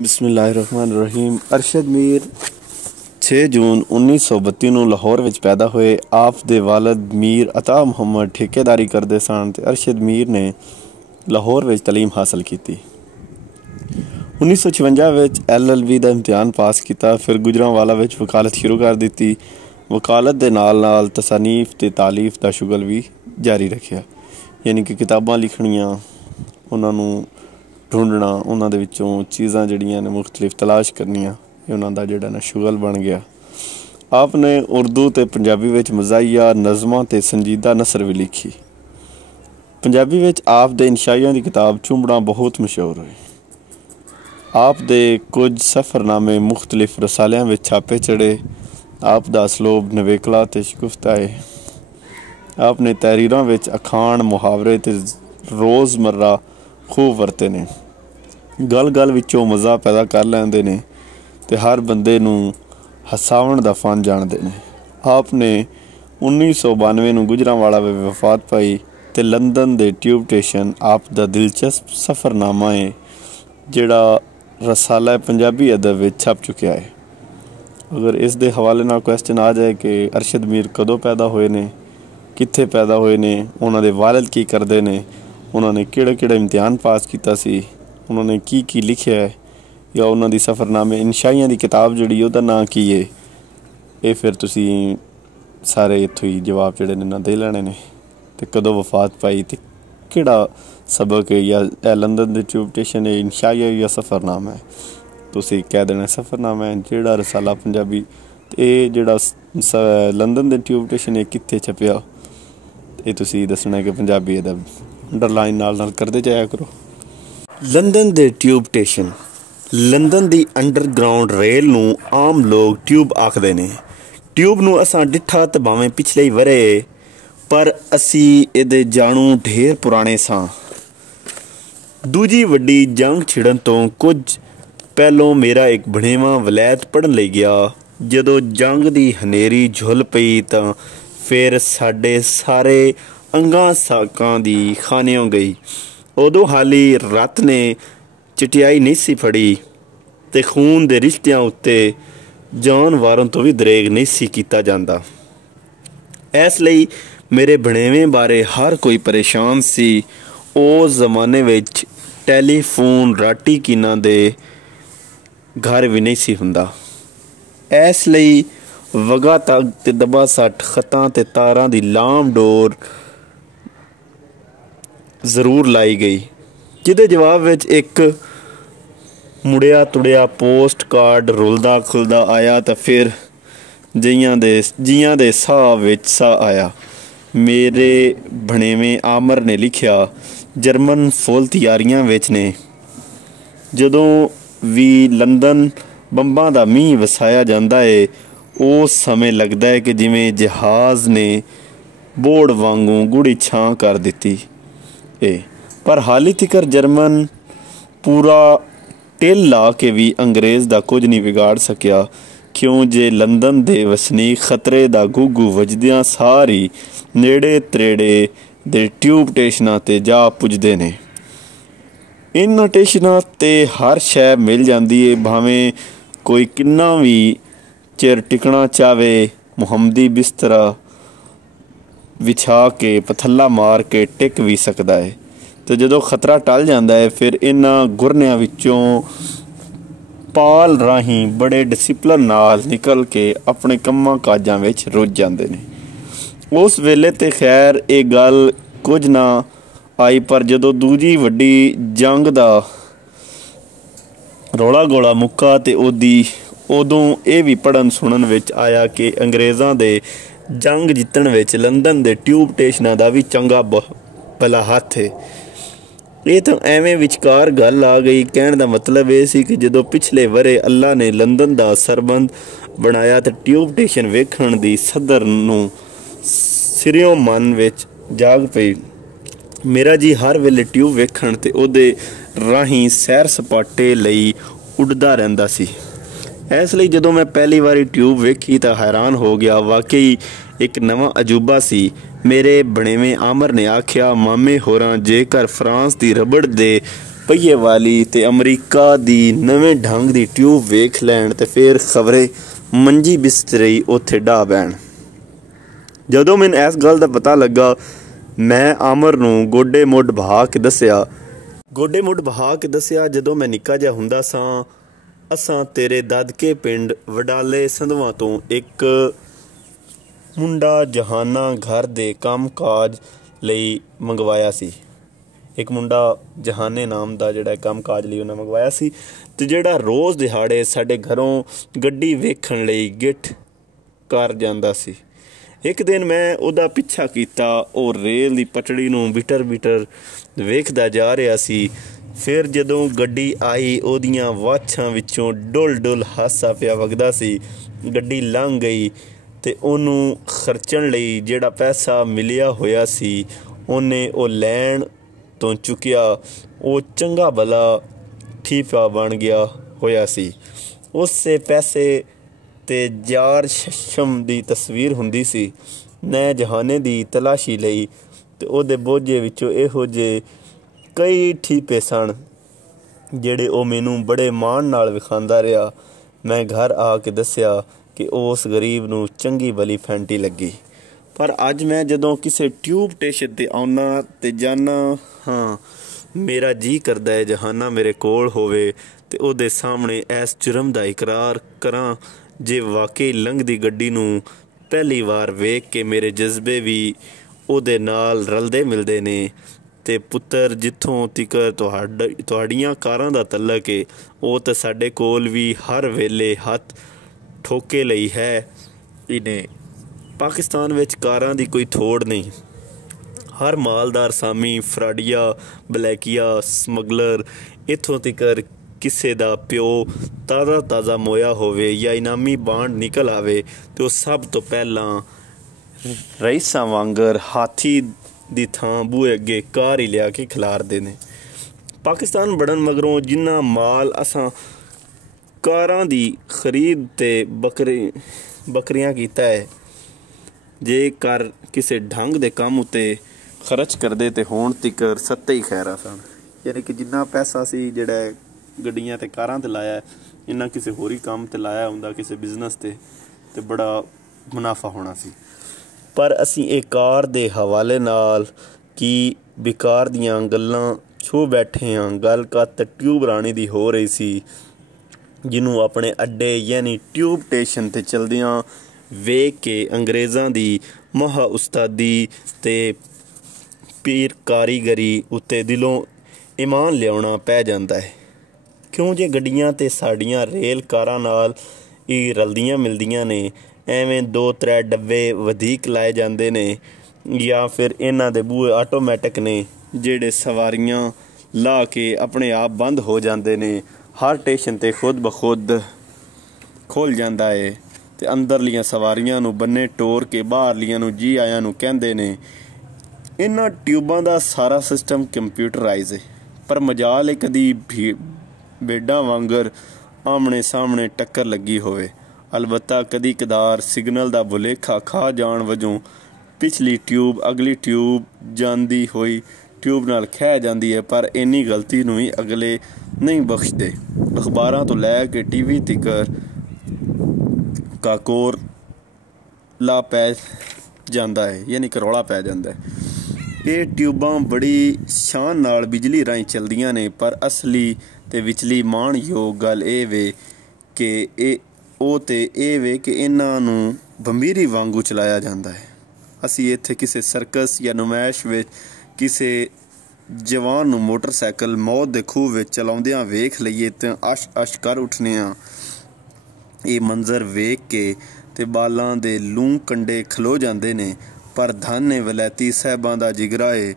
बिस्मिल्लाहिर्रहमानिर्रहीम। अरशद मीर 6 जून 1932 ਨੂੰ ਲਾਹੌਰ ਵਿੱਚ ਪੈਦਾ ਹੋਏ। ਆਪ ਦੇ ਵਾਲਿਦ ਮੀਰ ਅਤਾ ਮੁਹੰਮਦ ਠੇਕੇਦਾਰੀ ਕਰਦੇ ਸਨ ਤੇ ਅਰਸ਼ਦ ਮੀਰ ਨੇ ਲਾਹੌਰ ਵਿੱਚ ਤਾਲੀਮ ਹਾਸਲ ਕੀਤੀ। 1956 ਵਿੱਚ LLB ਦਾ ਇਮਤਿਹਾਨ ਪਾਸ ਕੀਤਾ। ਫਿਰ ਗੁਜਰਾਂਵਾਲਾ ਵਿੱਚ ਵਕਾਲਤ ਸ਼ੁਰੂ ਕਰ ਦਿੱਤੀ। ਵਕਾਲਤ ਦੇ ਨਾਲ ਨਾਲ ਤਸਾਨੀਫ ਤੇ ਤਾਲੀਫ ਦਾ ਸ਼ੁਗਲ ਵੀ ਜਾਰੀ ਰੱਖਿਆ, ਯਾਨੀ ਕਿ ਕਿਤਾਬਾਂ ਲਿਖਣੀਆਂ, ਉਹਨਾਂ ਨੂੰ ਢੂੰढना, उन्होंने विचों चीज़ां जड़ियां ने मुख्तलिफ तलाश करनियां, ये उन्होंने जिहड़ा ना शुगल बन गया। आपने उर्दू ते पंजाबी विच मज़ाहिया नज़मां ते संजीदा नसर भी लिखी। पंजाबी विच आप दे इंशाइयां दी किताब चुंबड़ा बहुत मशहूर हुई। आप दे कुछ सफ़रनामे मुख्तलिफ रसालियां विच छापे चढ़े। आप दा असलूब नवेकला ते शगुफ्ता है। आपने तहरीरां विच अखाण, मुहावरे ते रोज़मर्रा खूब वरते ने। गल गल विचों मज़ा पैदा कर लैंदे ने ते हर बंदे नूं हसावण दा फन जाणदे ने। आपने 1992 ਨੂੰ गुजरांवाला में वफात पाई ते लंदन दे ट्यूब स्टेशन आप दा दिलचस्प सफ़रनामा है जिहड़ा रसाला पंजाबी अदब विच छप चुकिया है। अगर इस दे हवाले नाल क्वेश्चन आ जाए कि अरशद मीर कदों पैदा होए ने, कित्थे पैदा होए ने, उन्हां दे वालिद की करदे ने, उन्होंने किहड़ा इम्तिहान पास किया सी, उन्होंने की लिखिया है, या उन्होंने सफ़रनामे इंशाइयां दी किताब जिहड़ी उहदा नाम की है, ये फिर तुसी सारे इत्थों ही जवाब जिहड़े ने ना दे लैणे ने। ते कदों वफात पाई ते किहड़ा सबक है, या लंदन दे ट्यूब स्टेशन है, इंशाइया या सफ़रनामा है, तुसी कह देना सफ़रनामा है। जिहड़ा रसाला पंजाबी ते जिहड़ा लंदन दे ट्यूब स्टेशन है कित्थे छपिया, ये तुसी दसना कि पंजाबी अदब अंडरलाइन नाल करते जाया करो। London they tube station, London the underground rail नूं आम लोग ट्यूब आखदे ने। ट्यूब नूं असां डिठा ते भावें पिछले ही वरे, पर असी इहदे जाणू ढेर पुराने सां। दूजी वड्डी जंग छिड़न तो कुछ पहलों मेरा एक बणेवा वलैत पढ़न लई गया। जदों जंग दी हनेरी झुल पई तां फिर साडे सारे अंगां साकां दी खानियों गई। उदों हाली रत ने चिटियाई नहीं सी फड़ी ते खून दे रिश्तियां उत्ते जानवरों तो भी दरेग नहीं सी कीता जांदा। इसलिए मेरे बणेवें बारे हर कोई परेशान सी। उस जमाने विच टैलीफोन राटी कीना दे घर भी नहीं सी हुंदा। इसलिए वगा तक ते दबा सट खतां ते तारां दी लाम डोर जरूर लाई गई, जिहदे जवाब विच एक मुड़िया तुड़िया पोस्ट कार्ड रुलदा खुलदा आया। तो फिर जियां दे साह विच साह आया। मेरे बणेवें आमर ने लिखिया, जर्मन फुल तैयारियां विच ने। जदों भी लंदन बंबां दा मींह वसाया जांदा है, उस समय लगदा है कि जिवें जहाज़ ने बोड़ वांगू गुड़ी छां कर दिती है। पर हाली तिकर जर्मन पूरा टिल ला के भी अंग्रेज़ दा कुछ नहीं बिगाड़ सकिया, क्यों जे लंदन दे वसनीक खतरे दा गुगू वजदियां सारी नेड़े त्रेड़े दे ट्यूब स्टेशनां ते जा पुजदे ने। इन्हां स्टेशनां ते हर शै मिल जांदी है, भावें कोई किन्ना भी चिर टिकना चाहे, मुहम्मदी बिस्तरा विछा के पथला मार के टिक भी सकता है। तो जदों खतरा टल जाता है, फिर इन्हां गुरनियां विचों पाल राही बड़े डिसिपलन नाल निकल के अपने कम्मां काजां विच रुझ जाते हैं। उस वेले ते खैर ये गल कुछ ना आई, पर जदों दूजी वड्डी जंग दा रौला गोला मुक्का ते उदों ये भी पढ़न सुनन विच आया कि अंग्रेज़ां दे जंग जितण विच लंदन दे ट्यूब स्टेशनां दा भी चंगा भला हत्थ है। ये तो एवें विचकार गल आ गई। कहण दा मतलब ये सी कि जदों पिछले वरे अल्लाह ने लंदन दा सरबंद बनाया तो ट्यूब स्टेशन वेखण दी सदर नूं सिरियों मन विच जाग पई। मेरा जी हर वेले ट्यूब वेखण ते उहदे राहीं सैर सपाटे लई उड़दा रहिंदा सी। इसलिए जदों मैं पहली बारी ट्यूब वेखी तो हैरान हो गया। वाकई एक नवा अजूबा सी। मेरे बणेवें आमर ने आख्या, मामे होरां जेकर फ्रांस दी रबड़ दे पहिए वाली ते अमरीका दी नवें ढंग दी ट्यूब वेख लैण ते फिर खबरे मंजी बिस्तरी उत्थे ढा बैण। जदों मैनूं इस गल दा पता लगा मैं आमर नूं गोडे मुੱਢ बहा के दस्सिया जदों मैं निक्का जिहा हुंदा सां असां तेरे दादके पिंड वडाले संधवां तों एक मुंडा जहाना घर दे काम काज लई मंगवाया सी। एक मुंडा जहाने नाम दा जिहड़ा काम काज लई उन्हें मंगवाया सी ते जिहड़ा रोज़ दिहाड़े साडे घरों गड्डी वेखण लई गिट्ठ कर जांदा सी। एक दिन मैं उहदा पिछा कीता, ओह रेल दी पटड़ी नूं बिटर बिटर वेखदा जा रिहा सी। फिर जदों गड्डी आई उहदियां वाछां विचों डुल डुल हासा पिया वगदा सी। गड्डी लंघ गई ते ओनूं खर्चण लई जिहड़ा पैसा मिलिया होया सी ओने ओह लैण तो चुकिया। वो चंगा भला ठीपा बन गया होया सी। उससे पैसे ते जार शशम दी तस्वीर हुंदी सी। मैं जहाने दी तलाशी लई ते ओहदे बोझे विचों इहो जे कई ठीपे सन जिहड़े ओह मैनूं बड़े मान नाल विखांदा रिहा। मैं घर आके दस्सिया कि उस गरीब नूं चंगी भली फैंटी लगी। पर अज मैं जदों किसी ट्यूब स्टेशन ते आउना ते जाना हाँ मेरा जी करदा है जहाना मेरे कोल होवे ते ओहदे सामने इस जुर्म दा इकरार करां जे वाकई लंघदी गड्डी नूं पहली वार वेख के मेरे जज्बे भी ओहदे नाल रलदे मिलदे ने। ते पुत्तर जित्थों तिकर तुहाड़ियां कारां दा तलक है ओह तां साडे कोल भी हर वेले हत्थ ठोके लई है। इन्हें पाकिस्तान विच कारां दी कोई थोड़ नहीं। हर मालदार सामी फराडिया बलैकिया समगलर इत्थों तिकर किसे दा प्यो ताज़ा मोया होवे या इनामी बांड निकल आवे तो वह सब तो पहलां रईसां वांगर हाथी दी थां बूहे अगे कार ही लिया के खिलारदे ने। पाकिस्तान बढ़न मगरों जिन्ना माल असां कारां दी खरीद ते बकरियां कीता है जे कर किसी ढंग दे काम उत्ते खर्च करदे ते होण तिकर सत्ते ही खैरा सन। यानी कि जिन्ना पैसा सी जिहड़ा गड्डियां ते कारां ते लाया इन्ना किसी होरी काम ते लाया हुंदा किसी बिजनेस ते बड़ा मुनाफा होना सी। पर असीं इह कार दे हवाले नाल की बेकार दियां गल्लां छू बैठे हाँ। गल कत ट्यूब राणी दी हो रही सी जिन्हों अपने अड्डे यानी ट्यूब स्टेशन ते चलदियां वेख के अंग्रेज़ां दी महा उस्तादी ते पीर कारीगरी उत्ते दिलों ईमान लियाउणा पै जांदा है। क्यों जे गड्डियां ते साड़ियां रेल कारां नाल ही रलदियां मिलदियां ने एवें 2-3 डब्बे वधीक लाए जांदे ने या फिर इन्हां दे बूहे आटोमैटिक ने जिहड़े सवारियां ला के अपने आप बंद हो जांदे ने। हर स्टेशन ते खुद ब खुद खुल जांदा है ते अंदरलियां सवारियां नूं बन्ने टोर के बाहरलियां नूं जी आयां नूं कहंदे ने। इन्हां ट्यूबां दा सारा सिस्टम कंप्यूटराइज है पर मजाल है कदी भेडां वांगर आमने सामने टक्कर लगी होवे। अलबत्ता कदी कदार सिग्नल दा भुलेखा खा जाण वजों पिछली ट्यूब अगली ट्यूब जांदी होई ट्यूब नाल खै जांदी है पर इन्नी गलती नूं ही अगले नहीं बख्शदे। अखबारां तो लै के टीवी तिकर काकोर ला पै जांदा है यानी कि रौला पै जांदा है। ये ट्यूबां बड़ी शान नाल बिजली राहीं चलदियां ने पर असली ते विचली मान योग गल ये वे कि इन्हां नूं बंबीरी वांगू चलाया जांदा है। असी इत्थे किसी सर्कस या नुमाइश विच किसी जवान नूं मोटरसाइकिल मौत दे खूह विच चलाउंदियां वेख लईए ते अश कर उठने हाँ। ये मंजर वेख के ते बालां दे लूं कंडे खलो जांदे ने। पर धन ने वलैती साहबां दा जिगरा है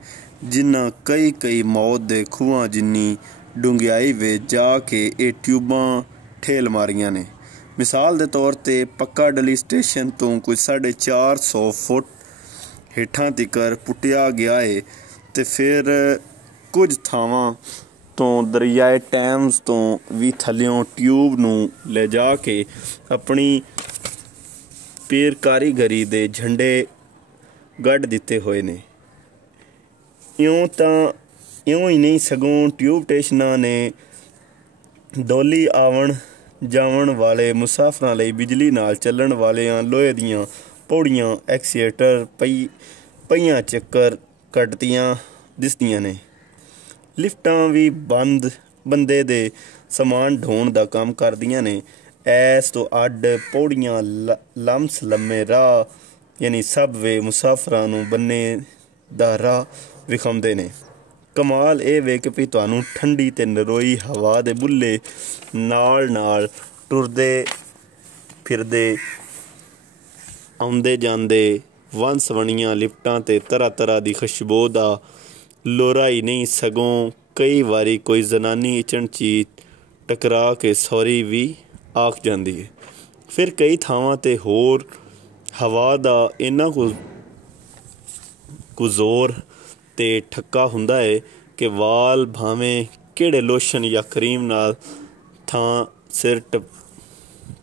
जिन्हां कई मौत दे खूहां जिन्नी डूंघियाई विच जा के ये ट्यूबां ठेल मारियां ने। मिसाल दे तौर ते पक्का डली स्टेशन तो कुछ 450 फुट हेठां तिकर पुट्टिया गया है ते फिर कुछ थावां तो दरियाए टैम्स तो भी थल्लियों ट्यूब नूं ले जा के अपनी पीर कारीगरी दे झंडे गढ़ दिते हुए ने। इउं तां ਇਉਂ ਹੀ ਨਹੀਂ ਸਗੋਂ ਟਿਊਬ ਸਟੇਸ਼ਨਾਂ ਨੇ ਡੋਲੀ ਆਵਣ ਜਾਵਣ ਵਾਲੇ ਮੁਸਾਫਰਾਂ ਲਈ ਬਿਜਲੀ ਨਾਲ ਚੱਲਣ ਵਾਲੀਆਂ ਲੋਹੇ ਦੀਆਂ ਪੌੜੀਆਂ ਐਕਸੀਏਟਰ ਪਹੀਆਂ ਚੱਕਰ ਕੱਟਦੀਆਂ ਦਿਸਦੀਆਂ ਨੇ। ਲਿਫਟਾਂ ਵੀ ਬੰਦੇ ਦੇ ਸਮਾਨ ਢੋਣ ਦਾ ਕੰਮ ਕਰਦੀਆਂ ਨੇ। ਇਸ ਤੋਂ ਅੱਡ ਪੌੜੀਆਂ ਲੰਮਸ ਲੰਮੇ ਰਾਹ ਯਾਨੀ ਸਬਵੇ ਮੁਸਾਫਰਾਂ ਨੂੰ ਬੰਨੇ ਦਾ ਰਾਹ ਵਿਖਾਉਂਦੇ ਨੇ। ਕਮਾਲ ਇਹ ਵੇ ਕਿ ਵੀ ਤੁਹਾਨੂੰ ਠੰਡੀ ਅਤੇ ਨਰੋਈ ਹਵਾ ਦੇ ਬੁੱਲੇ ਨਾਲ ਟੁਰਦੇ ਫਿਰਦੇ ਆਉਂਦੇ ਜਾਂਦੇ ਵੰਨ ਸਵੰਨੀਆਂ ਲਿਫਟਾਂ 'ਤੇ ਤਰ੍ਹਾਂ ਦੀ ਖੁਸ਼ਬੂ ਦਾ ਲੋਰਾ ਹੀ ਨਹੀਂ ਸਗੋਂ ਕਈ ਵਾਰੀ ਕੋਈ ਜ਼ਨਾਨੀ ਚੀ ਟਕਰਾ ਕੇ ਸੌਰੀ ਵੀ ਆਖ ਜਾਂਦੀ ਹੈ। ਫਿਰ ਕਈ ਥਾਵਾਂ 'ਤੇ ਹੋਰ ਹਵਾ ਦਾ ਇੰਨਾ ਕੁ ਜ਼ੋਰ ਅਤੇ ਠੱਕਾ ਹੁੰਦਾ ਹੈ ਕਿ ਵਾਲ ਭਾਵੇਂ ਕਿਹੜੇ ਲੋਸ਼ਨ ਜਾਂ ਕਰੀਮ ਨਾਲ ਥਾਂ ਸਿਰ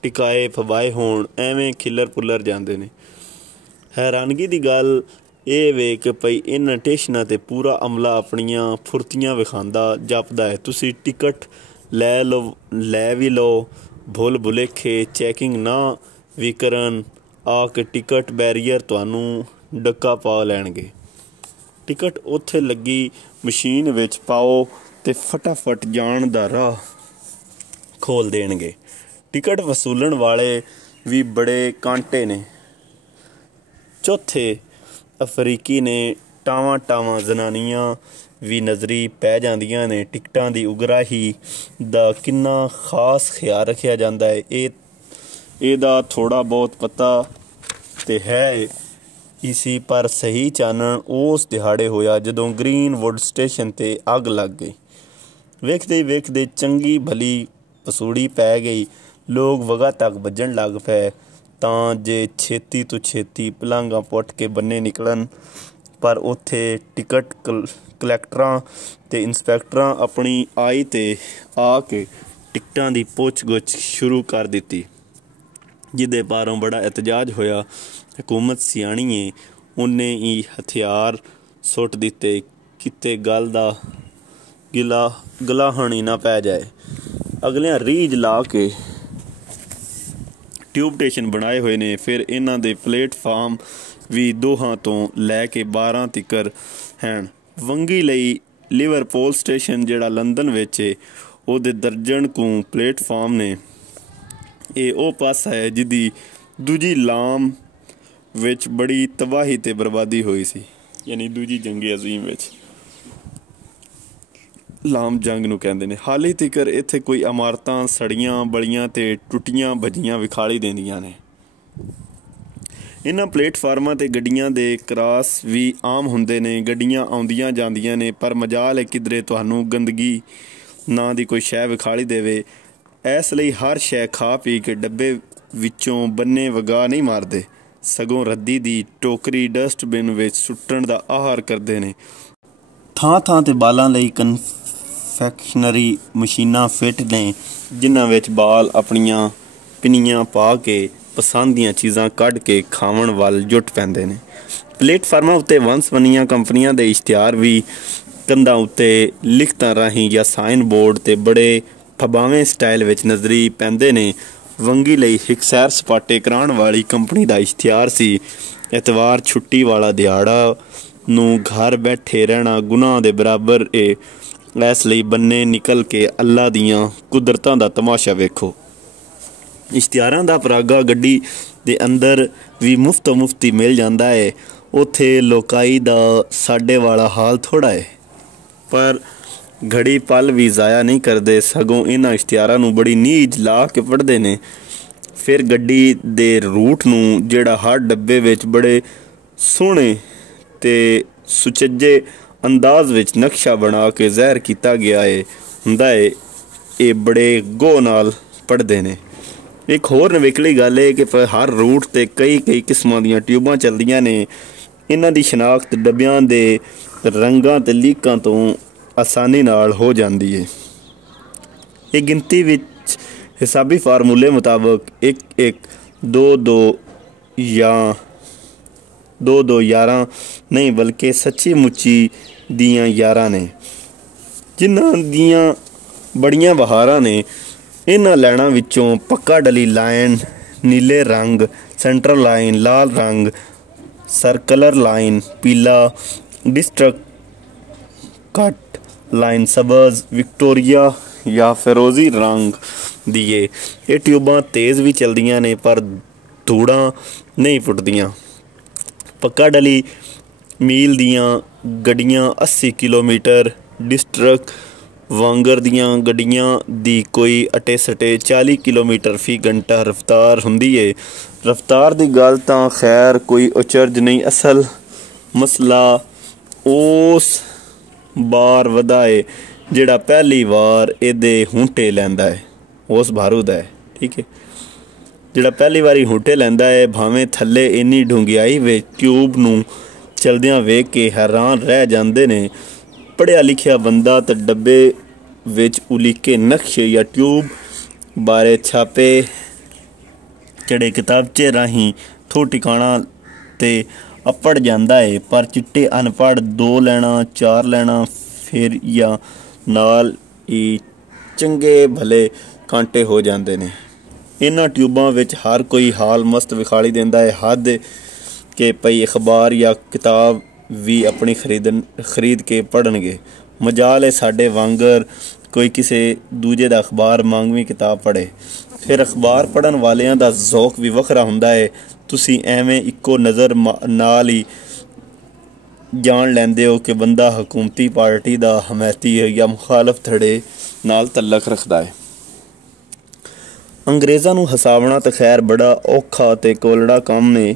ਟਿਕਾਏ ਫਬਾਏ ਹੋਣ ਐਵੇਂ ਖਿੱਲਰ ਪੁੱਲਰ ਜਾਂਦੇ ਨੇ। ਹੈਰਾਨਗੀ ਦੀ ਗੱਲ ਇਹ ਵੇ ਕਿ ਭਈ ਇਹਨਾਂ ਸਟੇਸ਼ਨਾਂ 'ਤੇ ਪੂਰਾ ਅਮਲਾ ਆਪਣੀਆਂ ਫੁਰਤੀਆਂ ਵਿਖਾਉਂਦਾ ਜਾਪਦਾ ਹੈ। ਤੁਸੀਂ ਟਿਕਟ ਲੈ ਵੀ ਲਓ, ਭੁੱਲ ਭੁਲੇਖੇ ਚੈਕਿੰਗ ਨਾ ਵੀ ਕਰਨ ਆ ਕੇ ਟਿਕਟ ਬੈਰੀਅਰ ਤੁਹਾਨੂੰ ਡੱਕਾ ਪਾ ਲੈਣਗੇ। ਟਿਕਟ ਉੱਥੇ ਲੱਗੀ ਮਸ਼ੀਨ ਵਿੱਚ ਪਾਓ ਅਤੇ ਫਟਾਫਟ ਜਾਣ ਦਾ ਰਾਹ ਖੋਲ੍ਹ ਦੇਣਗੇ। ਟਿਕਟ ਵਸੂਲਣ ਵਾਲੇ ਵੀ ਬੜੇ ਕਾਂਟੇ ਨੇ। ਚੌਥੇ ਅਫਰੀਕੀ ਨੇ ਟਾਵਾਂ ਜ਼ਨਾਨੀਆਂ ਵੀ ਨਜ਼ਰੀ ਪੈ ਜਾਂਦੀਆਂ ਨੇ। ਟਿਕਟਾਂ ਦੀ ਉਗਰਾਹੀ ਦਾ ਕਿੰਨਾ ਖਾਸ ਖਿਆਲ ਰੱਖਿਆ ਜਾਂਦਾ ਹੈ ਇਹਦਾ ਥੋੜ੍ਹਾ ਬਹੁਤ ਪਤਾ ਤਾਂ ਹੈ ਹੀ ਸੀ, ਪਰ ਸਹੀ ਚਾਨਣ ਉਸ ਦਿਹਾੜੇ ਹੋਇਆ ਜਦੋਂ ਗ੍ਰੀਨਵੁੱਡ ਸਟੇਸ਼ਨ 'ਤੇ ਅੱਗ ਲੱਗ ਗਈ। ਵੇਖਦੇ ਚੰਗੀ ਭਲੀ ਪਸੂੜੀ ਪੈ ਗਈ। ਲੋਕ ਵਗ੍ਹਾ ਤੱਕ ਵੱਜਣ ਲੱਗ ਪਏ ਤਾਂ ਜੇ ਛੇਤੀ ਤੋਂ ਛੇਤੀ ਪਲਾਂਘਾਂ ਪੁੱਟ ਕੇ ਬੰਨੇ ਨਿਕਲਣ, ਪਰ ਉੱਥੇ ਟਿਕਟ ਕਲੈਕਟਰਾਂ ਅਤੇ ਇੰਸਪੈਕਟਰਾਂ ਆਪਣੀ ਆਈ 'ਤੇ ਆ ਕੇ ਟਿਕਟਾਂ ਦੀ ਪੁੱਛ ਗੁੱਛ ਸ਼ੁਰੂ ਕਰ ਦਿੱਤੀ, ਜਿਹਦੇ ਬਾਹਰੋਂ ਬੜਾ ਇਤਜਾਜ ਹੋਇਆ। ਹਕੂਮਤ ਸਿਆਣੀ ਏ, ਉਹਨੇ ਹੀ ਹਥਿਆਰ ਸੁੱਟ ਦਿੱਤੇ ਕਿਤੇ ਗੱਲ ਦਾ ਗਲਾਹਣ ਹੀ ਨਾ ਪੈ ਜਾਏ। ਅਗਲਿਆਂ ਰੀਝ ਲਾ ਕੇ ਟਿਊਬ ਸਟੇਸ਼ਨ ਬਣਾਏ ਹੋਏ ਨੇ। ਫਿਰ ਇਹਨਾਂ ਦੇ ਪਲੇਟਫਾਰਮ ਵੀ 2 ਤੋਂ ਲੈ ਕੇ 12 ਤੀਕਰ ਹਨ। ਵੰਗੀ ਲਈ ਲਿਵਰਪੂਲ ਸਟੇਸ਼ਨ ਜਿਹੜਾ ਲੰਦਨ ਵਿੱਚ ਹੈ, ਉਹਦੇ ਦਰਜਨ ਕੁ ਪਲੇਟਫਾਰਮ ਨੇ। ਇਹ ਉਹ ਪਾਸਾ ਹੈ ਜਿਹਦੀ ਦੂਜੀ ਲਾਮ ਵਿੱਚ ਬੜੀ ਤਬਾਹੀ ਅਤੇ ਬਰਬਾਦੀ ਹੋਈ ਸੀ, ਯਾਨੀ ਦੂਜੀ ਜੰਗ ਅਜ਼ੀਮ ਵਿੱਚ। ਲਾਮ ਜੰਗ ਨੂੰ ਕਹਿੰਦੇ ਨੇ। ਹਾਲੇ ਤੀਕਰ ਇੱਥੇ ਕੋਈ ਇਮਾਰਤਾਂ ਸੜੀਆਂ ਬਲੀਆਂ ਅਤੇ ਟੁੱਟੀਆਂ ਭੱਜੀਆਂ ਵਿਖਾਲੀ ਦਿੰਦੀਆਂ ਨੇ। ਇਹਨਾਂ ਪਲੇਟਫਾਰਮਾਂ 'ਤੇ ਗੱਡੀਆਂ ਦੇ ਕਰਾਸ ਵੀ ਆਮ ਹੁੰਦੇ ਨੇ। ਗੱਡੀਆਂ ਆਉਂਦੀਆਂ ਜਾਂਦੀਆਂ ਨੇ, ਪਰ ਮਜਾਲ ਹੈ ਕਿਧਰੇ ਤੁਹਾਨੂੰ ਗੰਦਗੀ ਨਾਂ ਦੀ ਕੋਈ ਸ਼ੈ ਵਿਖਾਲੀ ਦੇਵੇ। ਇਸ ਲਈ ਹਰ ਸ਼ੈ ਖਾ ਪੀ ਕੇ ਡੱਬੇ ਵਿੱਚੋਂ ਬੰਨੇ ਵਗਾਹ ਨਹੀਂ ਮਾਰਦੇ, ਸਗੋਂ ਰੱਦੀ ਦੀ ਟੋਕਰੀ ਡਸਟਬਿਨ ਵਿੱਚ ਸੁੱਟਣ ਦਾ ਆਹਰ ਕਰਦੇ ਨੇ। ਥਾਂ 'ਤੇ ਬਾਲਾਂ ਲਈ ਕਨਫੈਕਸ਼ਨਰੀ ਮਸ਼ੀਨਾਂ ਫਿੱਟ ਨੇ, ਜਿਨ੍ਹਾਂ ਵਿੱਚ ਬਾਲ ਆਪਣੀਆਂ ਪਿੰਨੀਆਂ ਪਾ ਕੇ ਪਸੰਦ ਦੀਆਂ ਚੀਜ਼ਾਂ ਕੱਢ ਕੇ ਖਾਵਣ ਵੱਲ ਜੁੱਟ ਪੈਂਦੇ ਨੇ। ਪਲੇਟਫਾਰਮਾਂ ਉੱਤੇ ਵੰਨ ਸਵੰਨੀਆਂ ਕੰਪਨੀਆਂ ਦੇ ਇਸ਼ਤਿਹਾਰ ਵੀ ਕੰਧਾਂ ਉੱਤੇ ਲਿਖਤਾਂ ਰਾਹੀਂ ਜਾਂ ਸਾਈਨ ਬੋਰਡ 'ਤੇ ਬੜੇ ਫਬਾਵੇਂ ਸਟਾਈਲ ਵਿੱਚ ਨਜ਼ਰੀ ਪੈਂਦੇ ਨੇ। ਵੰਗੀ ਲਈ ਇੱਕ ਸੈਰ ਸਪਾਟੇ ਕਰਾਉਣ ਵਾਲੀ ਕੰਪਨੀ ਦਾ ਇਸ਼ਤਿਹਾਰ ਸੀ। ਐਤਵਾਰ ਛੁੱਟੀ ਵਾਲਾ ਦਿਹਾੜਾ ਨੂੰ ਘਰ ਬੈਠੇ ਰਹਿਣਾ ਗੁਨਾਹ ਦੇ ਬਰਾਬਰ ਏ, ਇਸ ਲਈ ਬੰਨੇ ਨਿਕਲ ਕੇ ਅੱਲਾ ਦੀਆਂ ਕੁਦਰਤਾਂ ਦਾ ਤਮਾਸ਼ਾ ਵੇਖੋ। ਇਸ਼ਤਿਹਾਰਾਂ ਦਾ ਪਰਾਗਾ ਗੱਡੀ ਦੇ ਅੰਦਰ ਵੀ ਮੁਫਤੀ ਮਿਲ ਜਾਂਦਾ ਹੈ। ਉੱਥੇ ਲੋਕਾਈ ਦਾ ਸਾਡੇ ਵਾਲਾ ਹਾਲ ਥੋੜ੍ਹਾ ਹੈ, ਪਰ ਘੜੀ ਪਲ ਵੀ ਜ਼ਾਇਆ ਨਹੀਂ ਕਰਦੇ, ਸਗੋਂ ਇਹਨਾਂ ਇਸ਼ਤਿਹਾਰਾਂ ਨੂੰ ਬੜੀ ਨੀਝ ਲਾ ਕੇ ਪੜ੍ਹਦੇ ਨੇ। ਫਿਰ ਗੱਡੀ ਦੇ ਰੂਟ ਨੂੰ, ਜਿਹੜਾ ਹਰ ਡੱਬੇ ਵਿੱਚ ਬੜੇ ਸੋਹਣੇ ਅਤੇ ਸੁਚੱਜੇ ਅੰਦਾਜ਼ ਵਿੱਚ ਨਕਸ਼ਾ ਬਣਾ ਕੇ ਜ਼ਾਹਿਰ ਕੀਤਾ ਗਿਆ ਹੁੰਦਾ ਹੈ, ਇਹ ਬੜੇ ਗੌਰ ਨਾਲ ਪੜ੍ਹਦੇ ਨੇ। ਇੱਕ ਹੋਰ ਨਵੇਕਲੀ ਗੱਲ ਹੈ ਕਿ ਹਰ ਰੂਟ 'ਤੇ ਕਈ ਕਿਸਮਾਂ ਦੀਆਂ ਟਿਊਬਾਂ ਚੱਲਦੀਆਂ ਨੇ। ਇਹਨਾਂ ਦੀ ਸ਼ਨਾਖਤ ਡੱਬਿਆਂ ਦੇ ਰੰਗਾਂ ਅਤੇ ਲੀਕਾਂ ਤੋਂ ਆਸਾਨੀ ਨਾਲ ਹੋ ਜਾਂਦੀ ਹੈ। ਇਹ ਗਿਣਤੀ ਵਿੱਚ ਹਿਸਾਬੀ ਫਾਰਮੂਲੇ ਮੁਤਾਬਕ 1-1, 2-2 ਜਾਂ 2-2 11 ਨਹੀਂ, ਬਲਕਿ ਸੱਚੀ ਮੁੱਚੀ ਦੀਆਂ 11 ਨੇ। ਜਿਨ੍ਹਾਂ ਦੀਆਂ ਬੜੀਆਂ ਬਹਾਰਾਂ ਨੇ। ਇਹਨਾਂ ਲਾਈਨਾਂ ਵਿੱਚੋਂ ਪੱਕਾ ਡਲੀ ਲਾਈਨ ਨੀਲੇ ਰੰਗ, ਸੈਂਟਰਲ ਲਾਈਨ ਲਾਲ ਰੰਗ, ਸਰਕਲਰ ਲਾਈਨ ਪੀਲਾ, ਡਿਸਟ੍ਰਿਕਟ ਕੱਟ ਲਾਈਨ ਸਬਜ਼ ਵਿਕਟੋਰੀਆ ਜਾਂ ਫਿਰੋਜ਼ੀ ਰੰਗ ਦੀ ਏ। ਇਹ ਟਿਊਬਾਂ ਤੇਜ਼ ਵੀ ਚੱਲਦੀਆਂ ਨੇ ਪਰ ਧੂੜਾਂ ਨਹੀਂ ਪੁੱਟਦੀਆਂ। ਪੱਕਾ ਡਲੀ ਮੀਲ ਦੀਆਂ ਗੱਡੀਆਂ 80 ਕਿਲੋਮੀਟਰ, ਡਿਸਟ੍ਰਿਕਟ ਵਾਂਗਰ ਦੀਆਂ ਗੱਡੀਆਂ ਦੀ ਕੋਈ ਅਟੇ ਸਟੇ 40 ਕਿਲੋਮੀਟਰ ਫੀ ਘੰਟਾ ਰਫਤਾਰ ਹੁੰਦੀ ਏ। ਰਫਤਾਰ ਦੀ ਗੱਲ ਤਾਂ ਖੈਰ ਕੋਈ ਉਚਰਜ ਨਹੀਂ, ਅਸਲ ਮਸਲਾ ਉਸ ਬਾਰ ਵਧਾ ਏ ਜਿਹੜਾ ਪਹਿਲੀ ਵਾਰ ਇਹਦੇ ਹੁੰਟੇ ਲੈਂਦਾ ਹੈ, ਉਸ ਭਾਰੂ ਦਾ ਹੈ। ਠੀਕ ਹੈ, ਜਿਹੜਾ ਪਹਿਲੀ ਵਾਰੀ ਹੁੰਟੇ ਲੈਂਦਾ ਹੈ ਭਾਵੇਂ ਥੱਲੇ ਇੰਨੀ ਡੂੰਘਿਆਈ ਵਿੱਚ ਟਿਊਬ ਨੂੰ ਚਲਦਿਆਂ ਵੇਖ ਕੇ ਹੈਰਾਨ ਰਹਿ ਜਾਂਦੇ ਨੇ। ਪੜ੍ਹਿਆ ਲਿਖਿਆ ਬੰਦਾ ਤਾਂ ਡੱਬੇ ਵਿੱਚ ਉਲੀਕੇ ਨਕਸ਼ੇ ਜਾਂ ਟਿਊਬ ਬਾਰੇ ਛਾਪੇ ਚੜੇ ਕਿਤਾਬਚੇ ਰਾਹੀਂ ਥੋ ਟਿਕਾਣਾ 'ਤੇ ਅੱਪੜ ਜਾਂਦਾ ਹੈ, ਪਰ ਚਿੱਟੇ ਅਨਪੜ੍ਹ 2 ਲੈਣਾ 4 ਲੈਣਾ ਫਿਰ ਜਾਂ ਨਾਲ ਹੀ ਚੰਗੇ ਭਲੇ ਕਾਂਟੇ ਹੋ ਜਾਂਦੇ ਨੇ। ਇਹਨਾਂ ਟਿਊਬਾਂ ਵਿੱਚ ਹਰ ਕੋਈ ਹਾਲ ਮਸਤ ਵਿਖਾਲੀ ਦਿੰਦਾ ਹੈ। ਹੱਦ ਕਿ ਪਈ ਅਖਬਾਰ ਜਾਂ ਕਿਤਾਬ ਵੀ ਆਪਣੀ ਖਰੀਦ ਕੇ ਪੜ੍ਹਨਗੇ। ਮਜਾਲ ਹੈ ਸਾਡੇ ਵਾਂਗਰ ਕੋਈ ਕਿਸੇ ਦੂਜੇ ਦਾ ਅਖਬਾਰ ਮੰਗਵੀਂ ਕਿਤਾਬ ਪੜ੍ਹੇ। ਫਿਰ ਅਖਬਾਰ ਪੜ੍ਹਨ ਵਾਲਿਆਂ ਦਾ ਜ਼ੌਕ ਵੀ ਵੱਖਰਾ ਹੁੰਦਾ ਹੈ। ਤੁਸੀਂ ਐਵੇਂ ਇੱਕੋ ਨਜ਼ਰ ਨਾਲ ਹੀ ਜਾਣ ਲੈਂਦੇ ਹੋ ਕਿ ਬੰਦਾ ਹਕੂਮਤੀ ਪਾਰਟੀ ਦਾ ਹਮਾਇਤੀ ਹੈ ਜਾਂ ਮੁਖਾਲਫ ਧੜੇ ਨਾਲ ਤਲਕ ਰੱਖਦਾ ਹੈ। ਅੰਗਰੇਜ਼ਾਂ ਨੂੰ ਹਸਾਵਣਾ ਤਾਂ ਖੈਰ ਬੜਾ ਔਖਾ ਅਤੇ ਕੋਲੜਾ ਕੰਮ ਨੇ।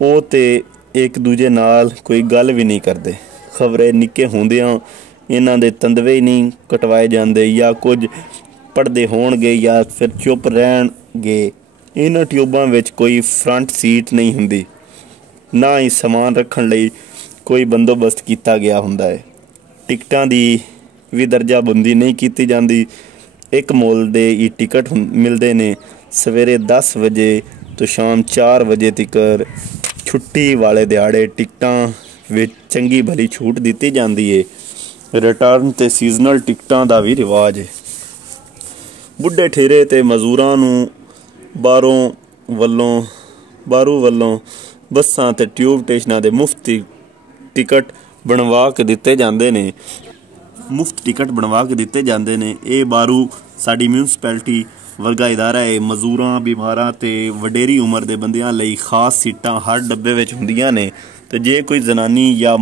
ਉਹ ਤੇ ਇੱਕ ਦੂਜੇ ਨਾਲ ਕੋਈ ਗੱਲ ਵੀ ਨਹੀਂ ਕਰਦੇ। ਖਬਰੇ ਨਿੱਕੇ ਹੁੰਦਿਆਂ ਇਹਨਾਂ ਦੇ ਤੰਦਵੇ ਹੀ ਨਹੀਂ ਕਟਵਾਏ ਜਾਂਦੇ, ਜਾਂ ਕੁਝ ਪੜ੍ਹਦੇ ਹੋਣਗੇ ਜਾਂ ਫਿਰ ਚੁੱਪ ਰਹਿਣਗੇ। ਇਹਨਾਂ ਟਿਊਬਾਂ ਵਿੱਚ ਕੋਈ ਫਰੰਟ ਸੀਟ ਨਹੀਂ ਹੁੰਦੀ, ਨਾ ਹੀ ਸਮਾਨ ਰੱਖਣ ਲਈ ਕੋਈ ਬੰਦੋਬਸਤ ਕੀਤਾ ਗਿਆ ਹੁੰਦਾ ਹੈ। ਟਿਕਟਾਂ ਦੀ ਵੀ ਦਰਜਾਬੰਦੀ ਨਹੀਂ ਕੀਤੀ ਜਾਂਦੀ। ਇੱਕ ਮੁੱਲ ਦੇ ਹੀ ਟਿਕਟ ਮਿਲਦੇ ਨੇ। ਸਵੇਰੇ 10 ਵਜੇ ਤੋਂ ਸ਼ਾਮ 4 ਵਜੇ ਤੱਕ ਛੁੱਟੀ ਵਾਲੇ ਦਿਹਾੜੇ ਟਿਕਟਾਂ ਵਿੱਚ ਚੰਗੀ ਭਲੀ ਛੂਟ ਦਿੱਤੀ ਜਾਂਦੀ ਹੈ। ਰਿਟਰਨ ਅਤੇ ਸੀਜ਼ਨਲ ਟਿਕਟਾਂ ਦਾ ਵੀ ਰਿਵਾਜ ਹੈ। ਬੁੱਢੇ ਠੇਰੇ ਅਤੇ ਮਜ਼ਦੂਰਾਂ ਨੂੰ ਬਾਹਰੋਂ ਵੱਲੋਂ ਬੱਸਾਂ ਅਤੇ ਟਿਊਬ ਸਟੇਸ਼ਨਾਂ ਦੇ ਮੁਫਤ ਟਿਕਟ ਬਣਵਾ ਕੇ ਦਿੱਤੇ ਜਾਂਦੇ ਨੇ। ਇਹ ਬਾਰੂ ਸਾਡੀ ਮਿਊਨਸਿਪੈਲਿਟੀ ਵਰਗਾ ਇਦਾਰਾ ਹੈ। ਮਜ਼ਦੂਰਾਂ, ਬਿਮਾਰਾਂ ਅਤੇ ਵਡੇਰੀ ਉਮਰ ਦੇ ਬੰਦਿਆਂ ਲਈ ਖਾਸ ਸੀਟਾਂ ਹਰ ਡੱਬੇ ਵਿੱਚ ਹੁੰਦੀਆਂ ਨੇ। ਅਤੇ ਜੇ ਕੋਈ ਜ਼ਨਾਨੀ ਜਾਂ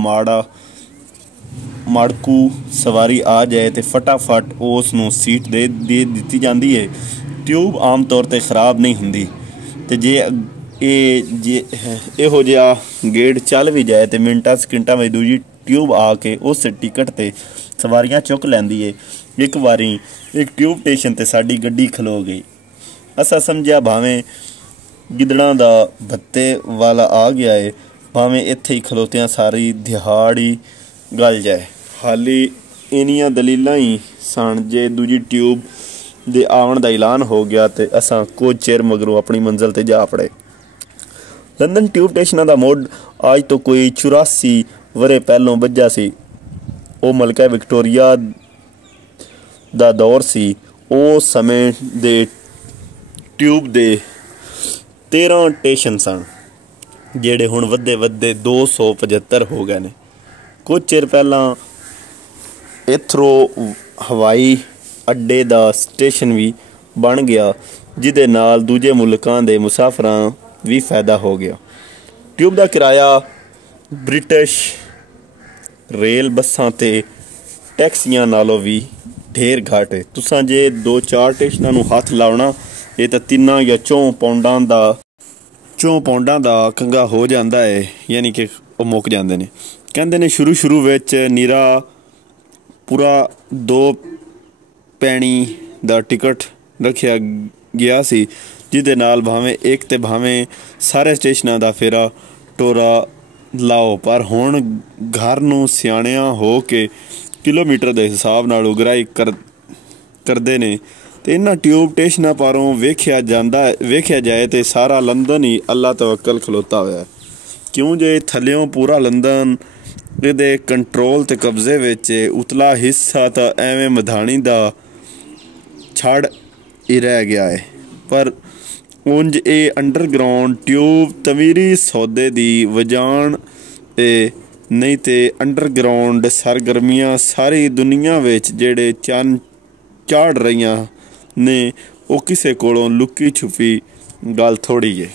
ਮਾੜਕੂ ਸਵਾਰੀ ਆ ਜਾਏ ਤਾਂ ਫਟਾਫਟ ਉਸ ਨੂੰ ਸੀਟ ਦੇ ਦਿੱਤੀ ਜਾਂਦੀ ਹੈ। ਟਿਊਬ ਆਮ ਤੌਰ 'ਤੇ ਖਰਾਬ ਨਹੀਂ ਹੁੰਦੀ, ਅਤੇ ਜੇ ਇਹੋ ਜਿਹਾ ਗੇੜ ਚੱਲ ਵੀ ਜਾਏ ਤਾਂ ਮਿੰਟਾਂ ਸਕਿੰਟਾਂ ਵਿੱਚ ਦੂਜੀ ਟਿਊਬ ਆ ਕੇ ਉਸ ਟਿਕਟ 'ਤੇ ਸਵਾਰੀਆਂ ਚੁੱਕ ਲੈਂਦੀ ਹੈ। ਇੱਕ ਵਾਰੀ ਇੱਕ ਟਿਊਬ ਸਟੇਸ਼ਨ 'ਤੇ ਸਾਡੀ ਗੱਡੀ ਖਲੋ ਗਈ। ਅਸਾਂ ਸਮਝਿਆ ਭਾਵੇਂ ਗਿੱਦੜਾਂ ਦਾ ਭੱਤੇ ਵਾਲਾ ਆ ਗਿਆ ਹੈ, ਭਾਵੇਂ ਇੱਥੇ ਹੀ ਖਲੋਤਿਆਂ ਸਾਰੀ ਦਿਹਾੜੀ ਗਲ ਜਾਏ। ਹਾਲੀ ਇੰਨੀਆਂ ਦਲੀਲਾਂ ਹੀ ਸਨ। ਜੇ ਦੂਜੀ ਟਿਊਬ ਦੇ ਆਉਣ ਦਾ ਐਲਾਨ ਹੋ ਗਿਆ ਅਤੇ ਅਸਾਂ ਕੁਝ ਚਿਰ ਮਗਰੋਂ ਆਪਣੀ ਮੰਜ਼ਿਲ 'ਤੇ ਜਾ ਪੜੇ। ਲੰਡਨ ਟਿਊਬ ਸਟੇਸ਼ਨਾਂ ਦਾ ਮੁੱਢ ਅੱਜ ਤੋਂ ਕੋਈ 84 ਵਰ੍ਹੇ ਪਹਿਲੋਂ ਬੱਝਾ ਸੀ। ਉਹ ਮਲਕਾ ਵਿਕਟੋਰੀਆ ਦਾ ਦੌਰ ਸੀ। ਉਸ ਸਮੇਂ ਦੇ ਟਿਊਬ ਦੇ 13 ਸਟੇਸ਼ਨ ਸਨ, ਜਿਹੜੇ ਹੁਣ ਵੱਧੇ 275 ਹੋ ਗਏ ਨੇ। ਕੁਝ ਚਿਰ ਪਹਿਲਾਂ ਈਥਰੋ ਹਵਾਈ ਅੱਡੇ ਦਾ ਸਟੇਸ਼ਨ ਵੀ ਬਣ ਗਿਆ, ਜਿਹਦੇ ਨਾਲ ਦੂਜੇ ਮੁਲਕਾਂ ਦੇ ਮੁਸਾਫਰਾਂ ਵੀ ਫਾਇਦਾ ਹੋ ਗਿਆ। ਟਿਊਬ ਦਾ ਕਿਰਾਇਆ ਬ੍ਰਿਟਿਸ਼ ਰੇਲ ਬੱਸਾਂ ਅਤੇ ਟੈਕਸੀਆਂ ਨਾਲੋਂ ਵੀ ਢੇਰ ਘੱਟ ਹੈ। ਤੁਸਾਂ ਜੇ 2-4 ਸਟੇਸ਼ਨਾਂ ਨੂੰ ਹੱਥ ਲਾਉਣਾ ਇਹ ਤਾਂ 3 ਜਾਂ 4 ਪਾਉਂਡਾਂ ਦਾ ਕੰਗਾ ਹੋ ਜਾਂਦਾ ਹੈ, ਯਾਨੀ ਕਿ ਉਹ ਮੁੱਕ ਜਾਂਦੇ ਨੇ। ਕਹਿੰਦੇ ਨੇ ਸ਼ੁਰੂ ਵਿੱਚ ਨੀਰਾ ਪੂਰਾ 2 ਪੈਣੀ ਦਾ ਟਿਕਟ ਰੱਖਿਆ ਗਿਆ ਸੀ, ਜਿਹਦੇ ਨਾਲ ਭਾਵੇਂ ਇੱਕ ਤੇ ਭਾਵੇਂ ਸਾਰੇ ਸਟੇਸ਼ਨਾਂ ਦਾ ਫੇਰਾ ਟੋਰਾ ਲਾਓ। ਪਰ ਹੁਣ ਘਰ ਨੂੰ ਸਿਆਣਿਆਂ ਹੋ ਕੇ ਕਿਲੋਮੀਟਰ ਦੇ ਹਿਸਾਬ ਨਾਲ ਉਗਰਾਈ ਕਰਦੇ ਨੇ। ਅਤੇ ਇਹਨਾਂ ਟਿਊਬ ਸਟੇਸ਼ਨਾਂ ਪਾਰੋਂ ਵੇਖਿਆ ਜਾਏ ਤਾਂ ਸਾਰਾ ਲੰਦਨ ਹੀ ਅੱਲਾ ਤਵੱਕਲ ਖਲੋਤਾ ਹੋਇਆ। ਕਿਉਂ ਜੇ ਥੱਲਿਓਂ ਪੂਰਾ ਲੰਦਨ ਇਹਦੇ ਕੰਟਰੋਲ ਤੇ ਕਬਜ਼ੇ ਵਿੱਚ ਉਤਲਾ ਹਿੱਸਾ ਤਾਂ ਐਵੇਂ ਮਧਾਣੀ ਦਾ ਛੜ ਹੀ ਰਹਿ ਗਿਆ ਹੈ। ਪਰ ਉਂਝ ਇਹ ਅੰਡਰਗਰਾਊਂਡ ਟਿਊਬ ਤਮੀਰੀ ਸੌਦੇ ਦੀ ਵਜਾਣ ਤੇ नहीं तो अंडरग्राउंड सरगर्मियाँ सारी दुनिया विच जेड़े चंद चाड़ रही ने वो किसी कोलों लुकी छुपी गल थोड़ी है।